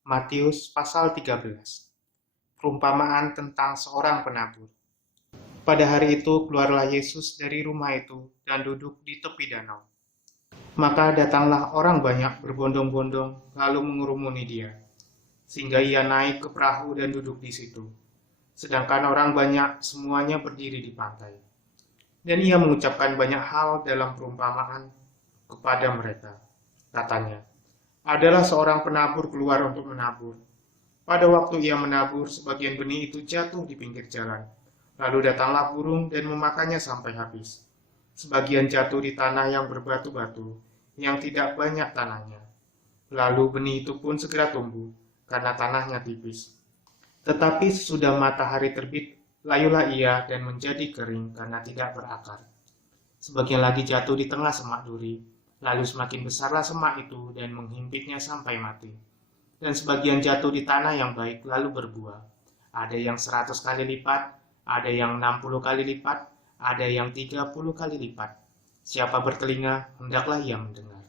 Matius pasal 13. Perumpamaan tentang seorang penabur. Pada hari itu keluarlah Yesus dari rumah itu dan duduk di tepi danau. Maka datanglah orang banyak berbondong-bondong lalu mengurumuni dia, sehingga ia naik ke perahu dan duduk di situ. Sedangkan orang banyak semuanya berdiri di pantai. Dan ia mengucapkan banyak hal dalam perumpamaan kepada mereka. Katanya, adalah seorang penabur keluar untuk menabur. Pada waktu ia menabur, sebagian benih itu jatuh di pinggir jalan. Lalu datanglah burung dan memakannya sampai habis. Sebagian jatuh di tanah yang berbatu-batu, yang tidak banyak tanahnya. Lalu benih itu pun segera tumbuh, karena tanahnya tipis. Tetapi sesudah matahari terbit, layulah ia dan menjadi kering karena tidak berakar. Sebagian lagi jatuh di tengah semak duri, lalu semakin besarlah semak itu dan menghimpitnya sampai mati. Dan sebagian jatuh di tanah yang baik lalu berbuah. Ada yang 100 kali lipat, ada yang 60 kali lipat, ada yang 30 kali lipat. Siapa bertelinga, hendaklah ia mendengar.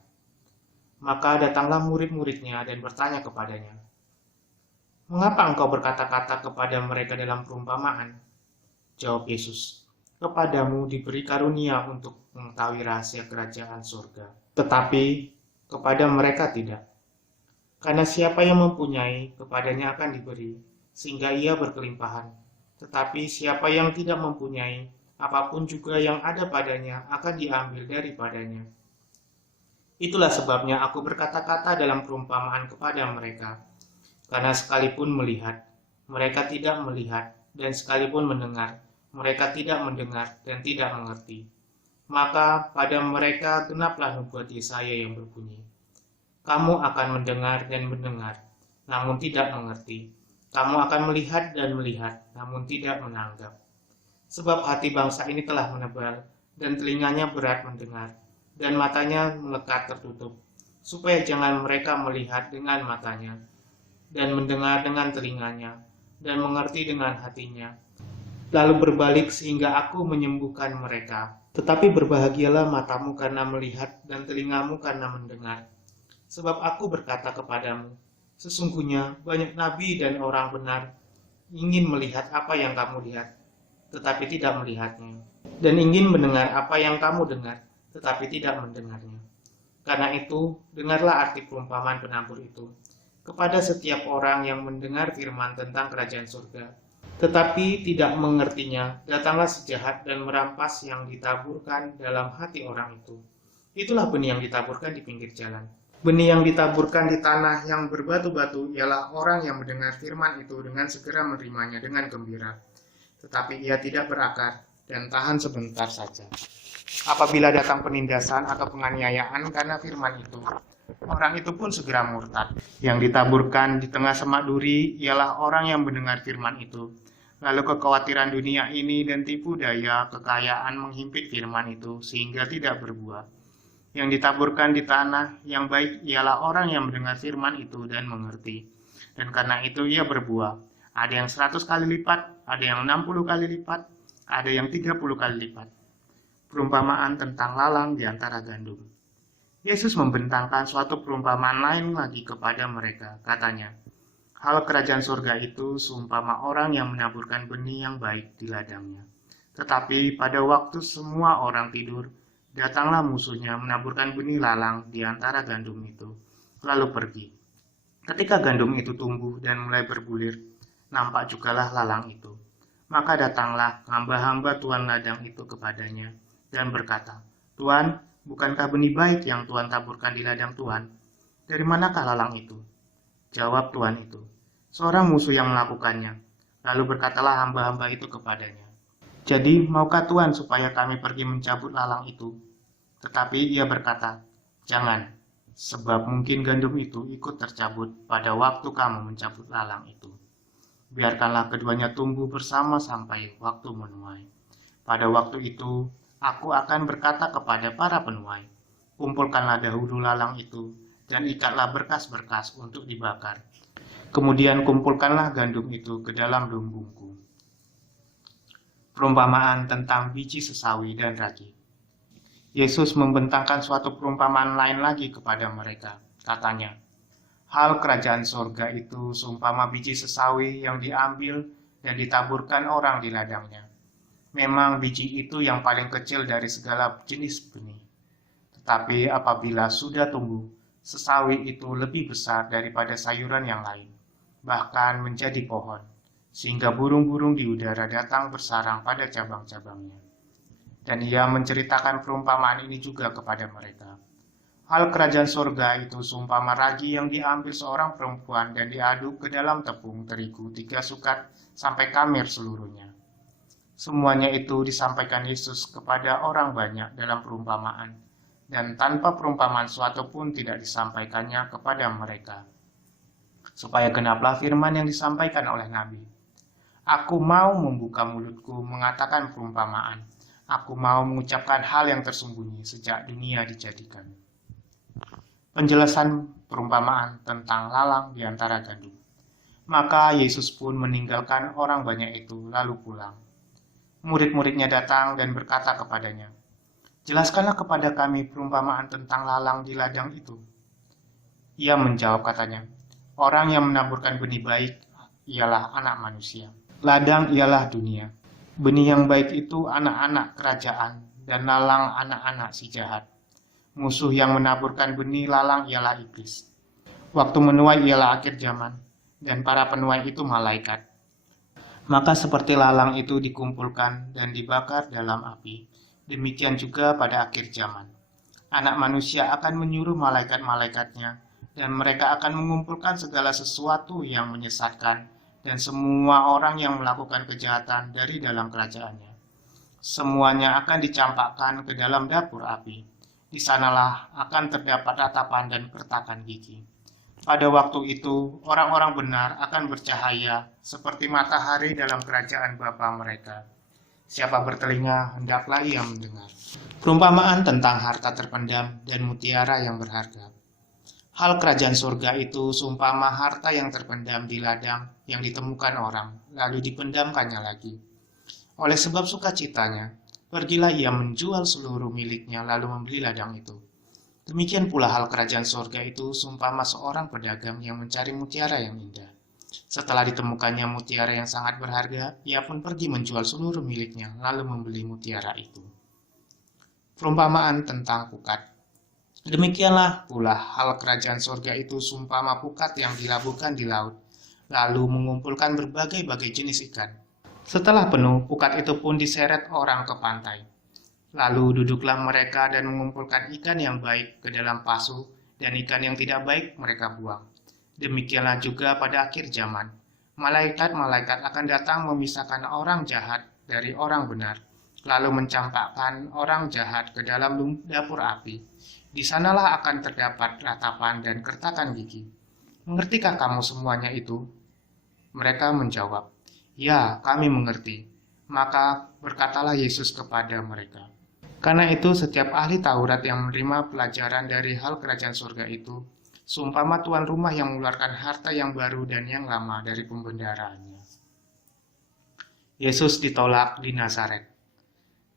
Maka datanglah murid-muridnya dan bertanya kepadanya, "Mengapa engkau berkata-kata kepada mereka dalam perumpamaan?" Jawab Yesus, "Kepadamu diberi karunia untuk mengetahui rahasia kerajaan surga, tetapi kepada mereka tidak. Karena siapa yang mempunyai, kepadanya akan diberi, sehingga ia berkelimpahan. Tetapi siapa yang tidak mempunyai, apapun juga yang ada padanya akan diambil daripadanya. Itulah sebabnya aku berkata-kata dalam perumpamaan kepada mereka. Karena sekalipun melihat, mereka tidak melihat, dan sekalipun mendengar, mereka tidak mendengar dan tidak mengerti. Maka pada mereka genaplah nubuat Yesaya yang berbunyi, kamu akan mendengar dan mendengar, namun tidak mengerti. Kamu akan melihat dan melihat, namun tidak menanggap. Sebab hati bangsa ini telah menebal, dan telinganya berat mendengar, dan matanya melekat tertutup, supaya jangan mereka melihat dengan matanya, dan mendengar dengan telinganya, dan mengerti dengan hatinya, lalu berbalik sehingga aku menyembuhkan mereka. Tetapi berbahagialah matamu karena melihat, dan telingamu karena mendengar. Sebab aku berkata kepadamu, sesungguhnya banyak nabi dan orang benar ingin melihat apa yang kamu lihat, tetapi tidak melihatnya, dan ingin mendengar apa yang kamu dengar, tetapi tidak mendengarnya. Karena itu, dengarlah arti perumpamaan penabur itu. Kepada setiap orang yang mendengar firman tentang kerajaan surga, tetapi tidak mengertinya, datanglah si jahat dan merampas yang ditaburkan dalam hati orang itu. Itulah benih yang ditaburkan di pinggir jalan. Benih yang ditaburkan di tanah yang berbatu-batu ialah orang yang mendengar firman itu dengan segera menerimanya dengan gembira. Tetapi ia tidak berakar dan tahan sebentar saja. Apabila datang penindasan atau penganiayaan karena firman itu, orang itu pun segera murtad. Yang ditaburkan di tengah semak duri ialah orang yang mendengar firman itu. Lalu kekhawatiran dunia ini dan tipu daya kekayaan menghimpit firman itu sehingga tidak berbuah. Yang ditaburkan di tanah yang baik ialah orang yang mendengar firman itu dan mengerti. Dan karena itu ia berbuah. Ada yang 100 kali lipat, ada yang 60 kali lipat, ada yang 30 kali lipat. Perumpamaan tentang lalang di antara gandum. Yesus membentangkan suatu perumpamaan lain lagi kepada mereka. Katanya, hal kerajaan surga itu seumpama orang yang menaburkan benih yang baik di ladangnya. Tetapi pada waktu semua orang tidur, datanglah musuhnya menaburkan benih lalang di antara gandum itu, lalu pergi. Ketika gandum itu tumbuh dan mulai berbulir, nampak jugalah lalang itu. Maka datanglah hamba-hamba tuan ladang itu kepadanya dan berkata, "Tuan, bukankah benih baik yang Tuan taburkan di ladang Tuan? Dari manakah lalang itu?" Jawab tuan itu, "Seorang musuh yang melakukannya." Lalu berkatalah hamba-hamba itu kepadanya, "Jadi, maukah Tuan supaya kami pergi mencabut lalang itu?" Tetapi ia berkata, "Jangan, sebab mungkin gandum itu ikut tercabut pada waktu kamu mencabut lalang itu. Biarkanlah keduanya tumbuh bersama sampai waktu menuai. Pada waktu itu, aku akan berkata kepada para penuai, kumpulkanlah dahulu lalang itu, dan ikatlah berkas-berkas untuk dibakar. Kemudian kumpulkanlah gandum itu ke dalam lumbungku." Perumpamaan tentang biji sesawi dan ragi. Yesus membentangkan suatu perumpamaan lain lagi kepada mereka. Katanya, Hal kerajaan sorga itu seumpama biji sesawi yang diambil dan ditaburkan orang di ladangnya. Memang biji itu yang paling kecil dari segala jenis benih. Tetapi apabila sudah tumbuh, sesawi itu lebih besar daripada sayuran yang lain, bahkan menjadi pohon, sehingga burung-burung di udara datang bersarang pada cabang-cabangnya. Dan ia menceritakan perumpamaan ini juga kepada mereka. Hal kerajaan surga itu seumpama ragi yang diambil seorang perempuan dan diaduk ke dalam tepung terigu 3 sukat sampai kamir seluruhnya. Semuanya itu disampaikan Yesus kepada orang banyak dalam perumpamaan, dan tanpa perumpamaan suatu pun tidak disampaikannya kepada mereka, supaya genaplah firman yang disampaikan oleh Nabi. Aku mau membuka mulutku mengatakan perumpamaan. Aku mau mengucapkan hal yang tersembunyi sejak dunia dijadikan. Penjelasan perumpamaan tentang lalang di antara gandum. Maka Yesus pun meninggalkan orang banyak itu lalu pulang. Murid-muridnya datang dan berkata kepadanya, "Jelaskanlah kepada kami perumpamaan tentang lalang di ladang itu." Ia menjawab katanya, "Orang yang menaburkan benih baik ialah anak manusia. Ladang ialah dunia. Benih yang baik itu anak-anak kerajaan, dan lalang anak-anak si jahat. Musuh yang menaburkan benih lalang ialah iblis. Waktu menuai ialah akhir zaman, dan para penuai itu malaikat. Maka seperti lalang itu dikumpulkan dan dibakar dalam api, demikian juga pada akhir zaman. Anak manusia akan menyuruh malaikat-malaikatnya, dan mereka akan mengumpulkan segala sesuatu yang menyesatkan, dan semua orang yang melakukan kejahatan dari dalam kerajaannya. Semuanya akan dicampakkan ke dalam dapur api. Di sanalah akan terdapat ratapan dan kertakan gigi. Pada waktu itu, orang-orang benar akan bercahaya seperti matahari dalam kerajaan Bapa mereka. Siapa bertelinga, hendaklah ia mendengar. Perumpamaan tentang harta terpendam dan mutiara yang berharga. Hal kerajaan surga itu seumpama harta yang terpendam di ladang yang ditemukan orang, lalu dipendamkannya lagi. Oleh sebab sukacitanya, pergilah ia menjual seluruh miliknya lalu membeli ladang itu. Demikian pula hal kerajaan surga itu seumpama seorang pedagang yang mencari mutiara yang indah. Setelah ditemukannya mutiara yang sangat berharga, ia pun pergi menjual seluruh miliknya lalu membeli mutiara itu. Perumpamaan tentang pukat. Demikianlah pula hal kerajaan surga itu seumpama pukat yang dilabuhkan di laut, lalu mengumpulkan berbagai-bagai jenis ikan. Setelah penuh, pukat itu pun diseret orang ke pantai. Lalu duduklah mereka dan mengumpulkan ikan yang baik ke dalam pasu, dan ikan yang tidak baik mereka buang. Demikianlah juga pada akhir zaman. Malaikat-malaikat akan datang memisahkan orang jahat dari orang benar, lalu mencampakkan orang jahat ke dalam dapur api. Di sanalah akan terdapat ratapan dan kertakan gigi. Mengertikah kamu semuanya itu? Mereka menjawab, "Ya, kami mengerti." Maka berkatalah Yesus kepada mereka, "Karena itu setiap ahli Taurat yang menerima pelajaran dari hal kerajaan surga itu, seumpama tuan rumah yang mengeluarkan harta yang baru dan yang lama dari pembendaharaannya." Yesus ditolak di Nazaret.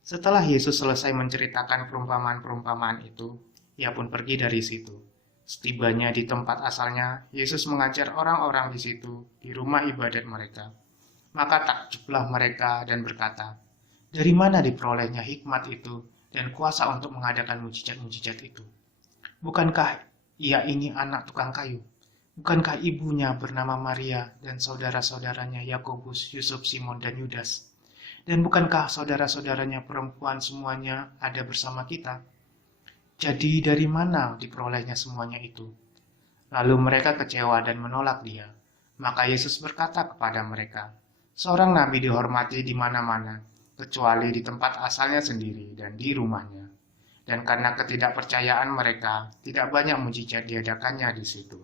Setelah Yesus selesai menceritakan perumpamaan-perumpamaan itu, ia pun pergi dari situ. Setibanya di tempat asalnya, Yesus mengajar orang-orang di situ, di rumah ibadat mereka. Maka takjublah mereka dan berkata, "Dari mana diperolehnya hikmat itu dan kuasa untuk mengadakan mujizat-mujizat itu? Bukankah ia ini anak tukang kayu? Bukankah ibunya bernama Maria dan saudara-saudaranya Yakobus, Yusuf, Simon, dan Yudas? Dan bukankah saudara-saudaranya perempuan semuanya ada bersama kita? Jadi dari mana diperolehnya semuanya itu?" Lalu mereka kecewa dan menolak dia. Maka Yesus berkata kepada mereka, "Seorang nabi dihormati di mana-mana, kecuali di tempat asalnya sendiri dan di rumahnya." Dan karena ketidakpercayaan mereka, tidak banyak mujizat diadakannya di situ.